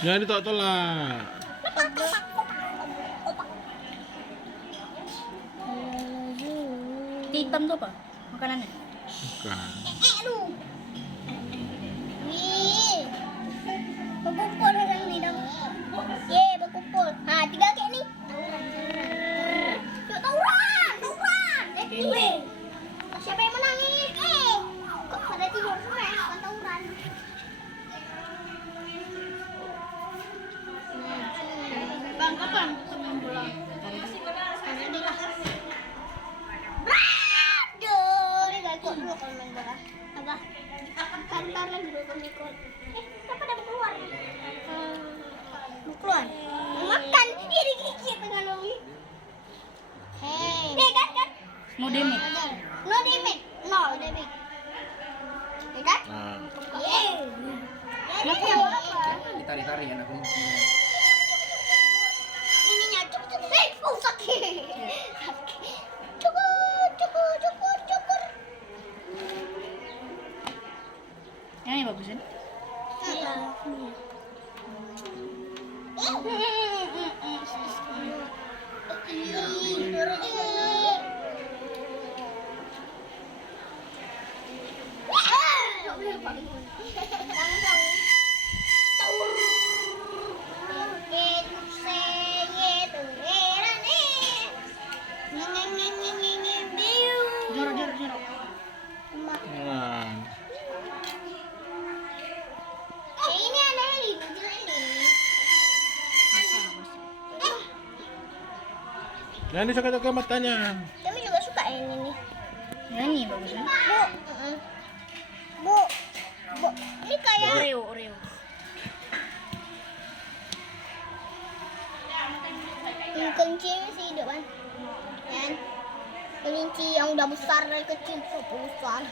Jangan ditolak-tolak. Hitam tuh apa? Makanannya? Bukan. Berkumpul orang ni dah. Ye, berkumpul. Ha, 3 kek ni. Yuk tawuran. Siapa yang menang ni? Kok pada tidur semua ya? Bukan tawuran. Bang, kapan pulang? Aduh, dia dah ikut dulu kalau main bola. Apa? Kantor lagi dulu kalau ikut. Siapa dah keluar? Mau keluar? Mau makan. Dia digigit dengan Nomi. Hei. Kan? No damage. No damage. No damage. Kan? Nah, Ditarik-tarik anak ini. Ininya cukup. Oh, sakit. Cukur. Yang ini bagus kan? Jorok. nah. Ini ada Heli, ini. Jangan disokok-sokok matanya. Kami juga suka yang ini. Yang ini bagus kan? Bu, ini kayak Oreo. kelinci sih hidup kan? Kan? Kelinci yang udah besar dari kecil, super besar.